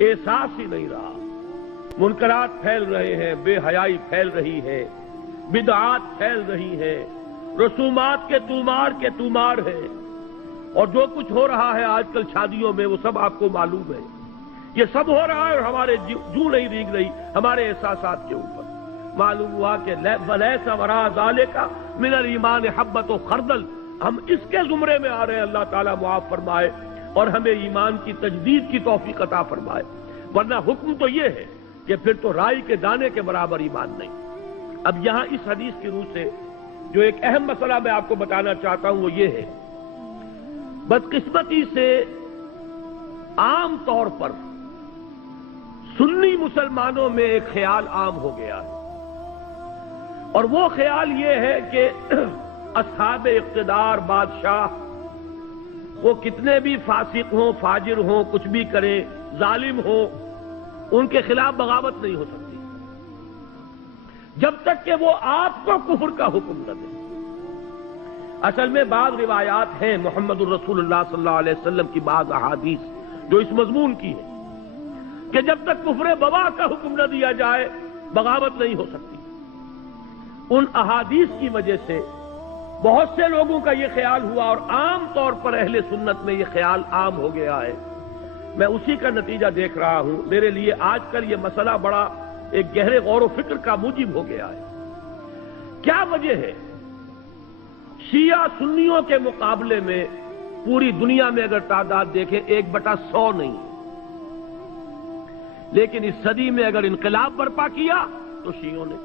احساس ہی نہیں رہا، منکرات پھیل رہے ہیں، بے حیائی پھیل رہی ہے، بدعات پھیل رہی ہیں، رسومات کے تومار ہے، اور جو کچھ ہو رہا ہے آج کل شادیوں میں وہ سب آپ کو معلوم ہے۔ یہ سب ہو رہا ہے اور ہمارے جو نہیں ریگ رہی ہمارے احساسات کے اوپر۔ معلوم ہوا کہ وَلَيْسَ وَرَاءَ ذَلِكَ مِنَ الْإِيمَانِ حَبَّةُ خَرْدَلٍ، ہم اس کے زمرے میں آ رہے ہیں، اللہ تعالیٰ معاف فرمائے اور ہمیں ایمان کی تجدید کی توفیق عطا فرمائے، ورنہ حکم تو یہ ہے کہ پھر تو رائی کے دانے کے برابر ایمان نہیں۔ اب یہاں اس حدیث کی روح سے جو ایک اہم مسئلہ میں آپ کو بتانا چاہتا ہوں وہ یہ ہے، بدقسمتی سے عام طور پر سنی مسلمانوں میں ایک خیال عام ہو گیا ہے، اور وہ خیال یہ ہے کہ اصحاب اقتدار بادشاہ وہ کتنے بھی فاسق ہوں، فاجر ہوں، کچھ بھی کریں، ظالم ہوں، ان کے خلاف بغاوت نہیں ہو سکتی جب تک کہ وہ آپ کو کفر کا حکم نہ دے۔ اصل میں بعض روایات ہیں محمد الرسول اللہ صلی اللہ علیہ وسلم کی، بعض احادیث جو اس مضمون کی ہے کہ جب تک کفر بوا کا حکم نہ دیا جائے بغاوت نہیں ہو سکتی۔ ان احادیث کی وجہ سے بہت سے لوگوں کا یہ خیال ہوا، اور عام طور پر اہل سنت میں یہ خیال عام ہو گیا ہے۔ میں اسی کا نتیجہ دیکھ رہا ہوں، میرے لیے آج کل یہ مسئلہ بڑا ایک گہرے غور و فکر کا موجب ہو گیا ہے۔ کیا وجہ ہے؟ شیعہ سنیوں کے مقابلے میں پوری دنیا میں اگر تعداد دیکھیں 1/100 نہیں، لیکن اس صدی میں اگر انقلاب برپا کیا تو شیعوں نے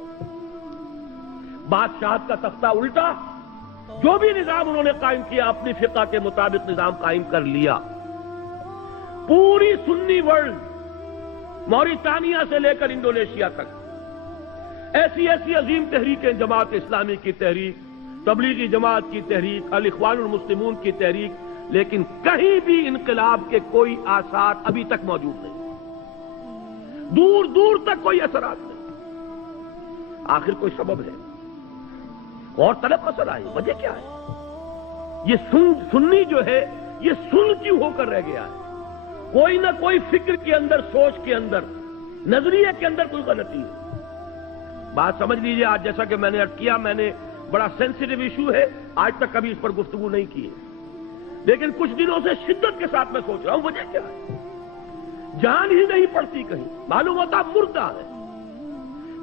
بادشاہت کا تختہ الٹا، جو بھی نظام انہوں نے قائم کیا اپنی فقہ کے مطابق نظام قائم کر لیا۔ پوری سنی ورلڈ، موریتانیہ سے لے کر انڈونیشیا تک، ایسی ایسی عظیم تحریکیں، جماعت اسلامی کی تحریک، تبلیغی جماعت کی تحریک، الاخوان المسلمون کی تحریک، لیکن کہیں بھی انقلاب کے کوئی آثار ابھی تک موجود نہیں، دور دور تک کوئی اثرات نہیں۔ آخر کوئی سبب ہے؟ اور طلب مسئلہ ہے، وجہ کیا ہے؟ یہ سنی جو ہے یہ سن کیوں ہو کر رہ گیا ہے؟ کوئی نہ کوئی فکر کے اندر، سوچ کے اندر، نظریے کے اندر کوئی غلطی ہے۔ بات سمجھ لیجیے، آج جیسا کہ میں نے عرض کیا، میں نے بڑا سینسیٹیو ایشو ہے، آج تک کبھی اس پر گفتگو نہیں کی ہے، لیکن کچھ دنوں سے شدت کے ساتھ میں سوچ رہا ہوں وجہ کیا ہے؟ جان ہی نہیں پڑتی، کہیں معلوم ہوتا مردہ ہے۔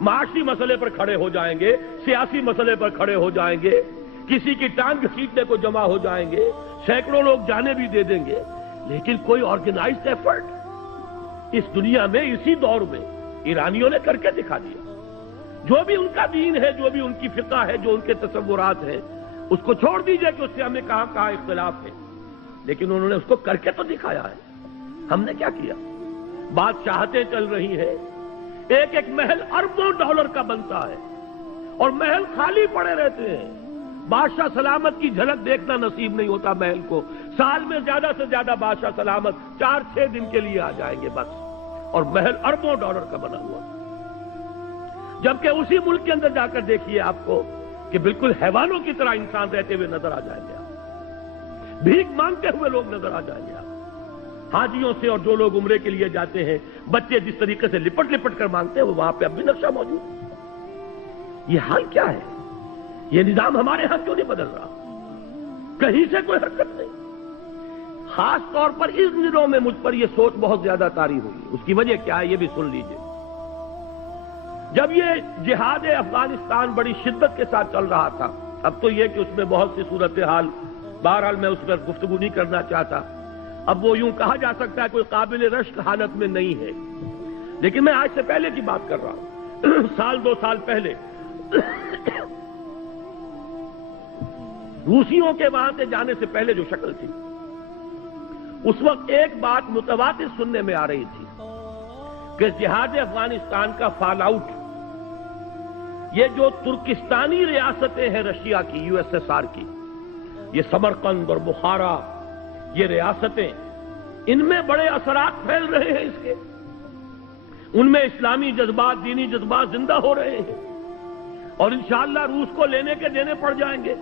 معاشی مسئلے پر کھڑے ہو جائیں گے، سیاسی مسئلے پر کھڑے ہو جائیں گے، کسی کی ٹانگ گھسیٹنے کو جمع ہو جائیں گے، سینکڑوں لوگ جانے بھی دے دیں گے، لیکن کوئی آرگنائزڈ ایفرٹ اس دنیا میں، اسی دور میں ایرانیوں نے کر کے دکھا دیا۔ جو بھی ان کا دین ہے، جو بھی ان کی فقہ ہے، جو ان کے تصورات ہیں، اس کو چھوڑ دیجئے کہ اس سے ہمیں کہاں کہاں اختلاف ہے، لیکن انہوں نے اس کو کر کے تو دکھایا ہے۔ ہم نے کیا کیا؟ بادشاہتیں چل رہی ہیں، ایک ایک محل اربوں ڈالر کا بنتا ہے، اور محل خالی پڑے رہتے ہیں، بادشاہ سلامت کی جھلک دیکھنا نصیب نہیں ہوتا محل کو۔ سال میں زیادہ سے زیادہ بادشاہ سلامت 4-6 دن کے لیے آ جائیں گے بس، اور محل اربوں ڈالر کا بنا ہوا، جبکہ اسی ملک کے اندر جا کر دیکھیے آپ کو کہ بالکل حیوانوں کی طرح انسان رہتے ہوئے نظر آ جائیں گے آپ، بھیک مانگتے ہوئے لوگ نظر آ جائیں گے آپ، حاجیوں سے، اور جو لوگ عمرے کے لیے جاتے ہیں، بچے جس طریقے سے لپٹ لپٹ کر مانگتے ہیں، وہ وہاں پہ اب بھی نقشہ موجود ہے۔ یہ حال کیا ہے؟ یہ نظام ہمارے ہاں کیوں نہیں بدل رہا؟ کہیں سے کوئی حرکت نہیں۔ خاص طور پر اس دنوں میں مجھ پر یہ سوچ بہت زیادہ طاری ہوئی، اس کی وجہ کیا ہے یہ بھی سن لیجئے۔ جب یہ جہاد افغانستان بڑی شدت کے ساتھ چل رہا تھا، اب تو یہ کہ اس میں بہت سی صورتحال، بہرحال میں اس پر گفتگو نہیں کرنا چاہتا، اب وہ یوں کہا جا سکتا ہے کوئی قابل رشک حالت میں نہیں ہے، لیکن میں آج سے پہلے کی بات کر رہا ہوں، 1-2 سال پہلے روسیوں کے وہاں سے جانے سے پہلے جو شکل تھی، اس وقت ایک بات متواتر سننے میں آ رہی تھی کہ جہاد افغانستان کا فال آؤٹ، یہ جو ترکستانی ریاستیں ہیں رشیا کی، USSR کی، یہ سمرقند اور بخارا، یہ ریاستیں، ان میں بڑے اثرات پھیل رہے ہیں اس کے، ان میں اسلامی جذبات، دینی جذبات زندہ ہو رہے ہیں، اور انشاءاللہ روس کو لینے کے دینے پڑ جائیں گے،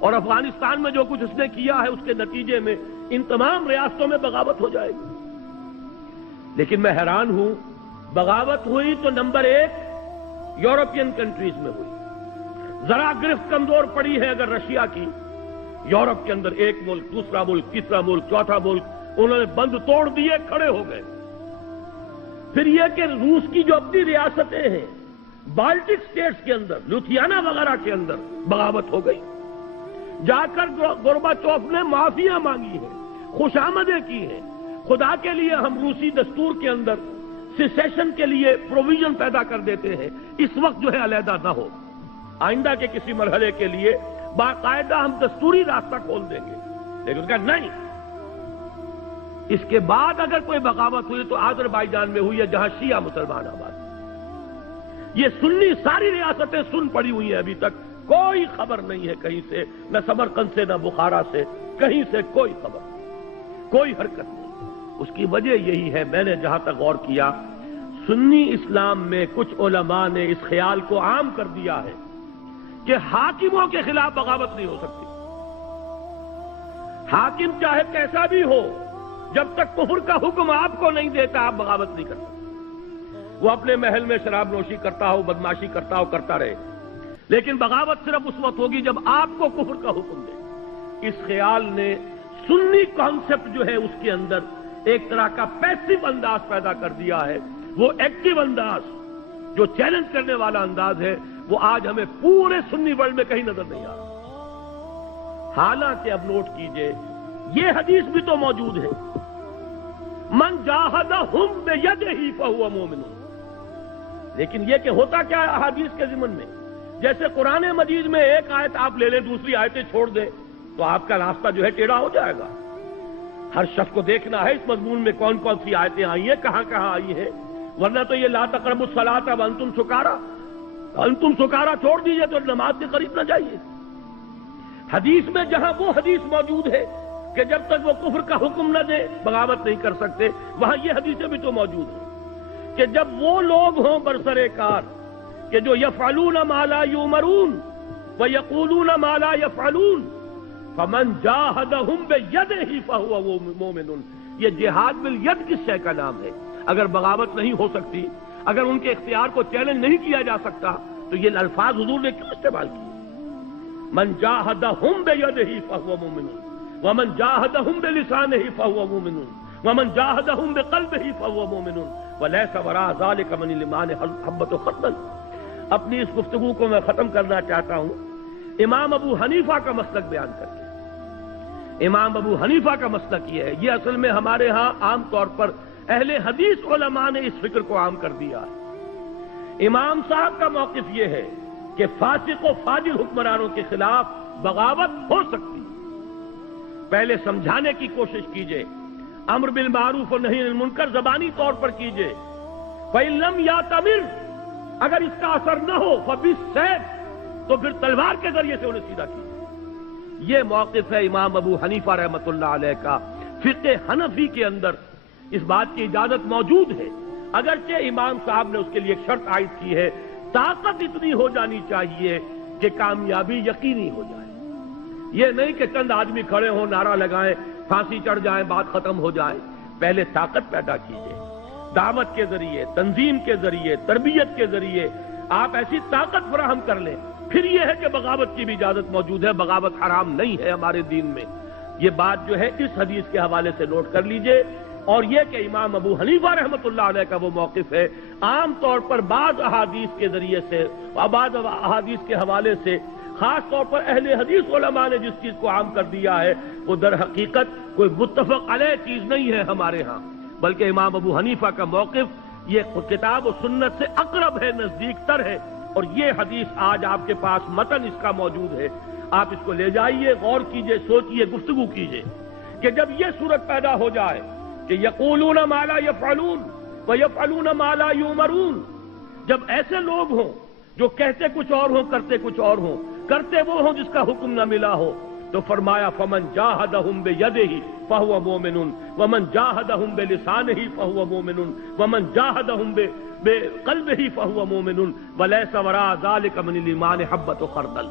اور افغانستان میں جو کچھ اس نے کیا ہے اس کے نتیجے میں ان تمام ریاستوں میں بغاوت ہو جائے گی۔ لیکن میں حیران ہوں، بغاوت ہوئی تو نمبر 1 یورپین کنٹریز میں ہوئی، ذرا گرفت کمزور پڑی ہے اگر رشیا کی، یورپ کے اندر ایک ملک، دوسرا ملک، تیسرا ملک، چوتھا ملک، انہوں نے بند توڑ دیے، کھڑے ہو گئے۔ پھر یہ کہ روس کی جو اپنی ریاستیں ہیں، بالٹک سٹیٹس کے اندر، لوتھیانا وغیرہ کے اندر بغاوت ہو گئی، جا کر گورباچوف نے معافیاں مانگی ہیں، خوشامدیں کی ہیں، خدا کے لیے ہم روسی دستور کے اندر سیسیشن کے لیے پروویژن پیدا کر دیتے ہیں، اس وقت جو ہے علیحدہ نہ ہو، آئندہ کے کسی مرحلے کے لیے باقاعدہ ہم دستوری راستہ کھول دیں گے، لیکن اس کا نہیں۔ اس کے بعد اگر کوئی بغاوت ہوئی تو آذربائیجان میں ہوئی ہے، جہاں شیعہ مسلمان آباد۔ یہ سنی ساری ریاستیں سن پڑی ہوئی ہیں، ابھی تک کوئی خبر نہیں ہے کہیں سے، نہ سمرقند سے، نہ بخارا سے، کہیں سے کوئی خبر نہیں، کوئی حرکت نہیں۔ اس کی وجہ یہی ہے، میں نے جہاں تک غور کیا، سنی اسلام میں کچھ علماء نے اس خیال کو عام کر دیا ہے کہ حاکموں کے خلاف بغاوت نہیں ہو سکتی۔ حاکم چاہے کیسا بھی ہو، جب تک کفر کا حکم آپ کو نہیں دیتا، آپ بغاوت نہیں کر سکتے۔ وہ اپنے محل میں شراب نوشی کرتا ہو، بدماشی کرتا ہو، کرتا رہے، لیکن بغاوت صرف اس وقت ہوگی جب آپ کو کفر کا حکم دے۔ اس خیال نے سنی کانسیپٹ جو ہے اس کے اندر ایک طرح کا پیسو انداز پیدا کر دیا ہے۔ وہ ایکٹیو انداز جو چیلنج کرنے والا انداز ہے، وہ آج ہمیں پورے سنی ورلڈ میں کہیں نظر نہیں آ رہا۔ حالانکہ اب نوٹ کیجئے، یہ حدیث بھی تو موجود ہے، من جاہدہم بیدہ فہو مومن۔ لیکن یہ کہ ہوتا کیا ہے احادیث کے ضمن میں، جیسے قرآن مجید میں ایک آیت آپ لے لیں، دوسری آیتیں چھوڑ دیں تو آپ کا راستہ جو ہے ٹیڑھا ہو جائے گا۔ ہر شخص کو دیکھنا ہے اس مضمون میں کون کون سی آیتیں آئی ہیں، کہاں کہاں آئی ہیں، ورنہ تو یہ لا تقربوا الصلاۃ وانتم سکارا، انتم سکارا چھوڑ دیجئے تو نماز کے قریب نہ جائیے۔ حدیث میں جہاں وہ حدیث موجود ہے کہ جب تک وہ کفر کا حکم نہ دے بغاوت نہیں کر سکتے، وہاں یہ حدیثیں بھی تو موجود ہیں کہ جب وہ لوگ ہوں برسر کار کہ جو یفعلون ما لا یؤمرون ویقولون ما لا یفعلون فمن جاہدہم بیدہ فہو مومن۔ یہ جہاد بالید کس شے کا نام ہے؟ اگر بغاوت نہیں ہو سکتی، اگر ان کے اختیار کو چیلنج نہیں کیا جا سکتا، تو یہ الفاظ حضور نے کیوں استعمال کیے؟ من جاہدہم بیدہ فہو مومن ومن جاہدہم بلسانہ فہو مومن ومن جاہدہم بقلبہ فہو مومن ولیس وراء ذلک من الایمان حبۃ خردل۔ اپنی اس گفتگو کو میں ختم کرنا چاہتا ہوں امام ابو حنیفہ کا مسلک بیان کر کے۔ امام ابو حنیفہ کا مسلک یہ ہے، یہ اصل میں ہمارے ہاں عام طور پر اہل حدیث علماء نے اس فکر کو عام کر دیا ہے۔ امام صاحب کا موقف یہ ہے کہ فاسق و فاجر حکمرانوں کے خلاف بغاوت ہو سکتی ہے۔ پہلے سمجھانے کی کوشش کیجئے، امر بالمعروف و نہی عن المنکر زبانی طور پر کیجئے۔ فَإِن لَمْ يَأْتَمِرْ، اگر اس کا اثر نہ ہو فَبِالسَّيْفِ، تو پھر تلوار کے ذریعے سے انہیں سیدھا کیجئے۔ یہ موقف ہے امام ابو حنیفہ رحمۃ اللہ علیہ کا۔ فقہ حنفی کے اندر اس بات کی اجازت موجود ہے، اگرچہ امام صاحب نے اس کے لیے ایک شرط عائد کی ہے، طاقت اتنی ہو جانی چاہیے کہ کامیابی یقینی ہو جائے۔ یہ نہیں کہ چند آدمی کھڑے ہوں، نعرہ لگائیں، پھانسی چڑھ جائیں، بات ختم ہو جائے۔ پہلے طاقت پیدا کیجیے، دعوت کے ذریعے، تنظیم کے ذریعے، تربیت کے ذریعے آپ ایسی طاقت فراہم کر لیں۔ پھر یہ ہے کہ بغاوت کی بھی اجازت موجود ہے، بغاوت حرام نہیں ہے ہمارے دین میں۔ یہ بات جو ہے اس حدیث کے حوالے سے نوٹ کر لیجئے، اور یہ کہ امام ابو حنیفہ رحمۃ اللہ علیہ کا وہ موقف ہے، عام طور پر بعض احادیث کے ذریعے سے اور بعض احادیث کے حوالے سے، خاص طور پر اہل حدیث علماء نے جس چیز کو عام کر دیا ہے، وہ در حقیقت کوئی متفق علیہ چیز نہیں ہے ہمارے ہاں، بلکہ امام ابو حنیفہ کا موقف یہ کتاب و سنت سے اقرب ہے، نزدیک تر ہے۔ اور یہ حدیث آج آپ کے پاس متن اس کا موجود ہے، آپ اس کو لے جائیے، غور کیجئے، سوچئے، گفتگو کیجئے کہ جب یہ صورت پیدا ہو جائے کہ یقولون ما لا یفعلون ویفعلون ما لا یؤمرون، جب ایسے لوگ ہوں جو کہتے کچھ اور ہوں، کرتے کچھ اور ہوں، کرتے وہ ہوں جس کا حکم نہ ملا ہو، تو فرمایا فمن جاہدہم بیدہ فہو مومن ومن جاہدہم بلسانہ فہو مومن ومن جاہدہم بقلبہ فہو مومن ولیس وراء ذلک من الایمان حبۃ خردل۔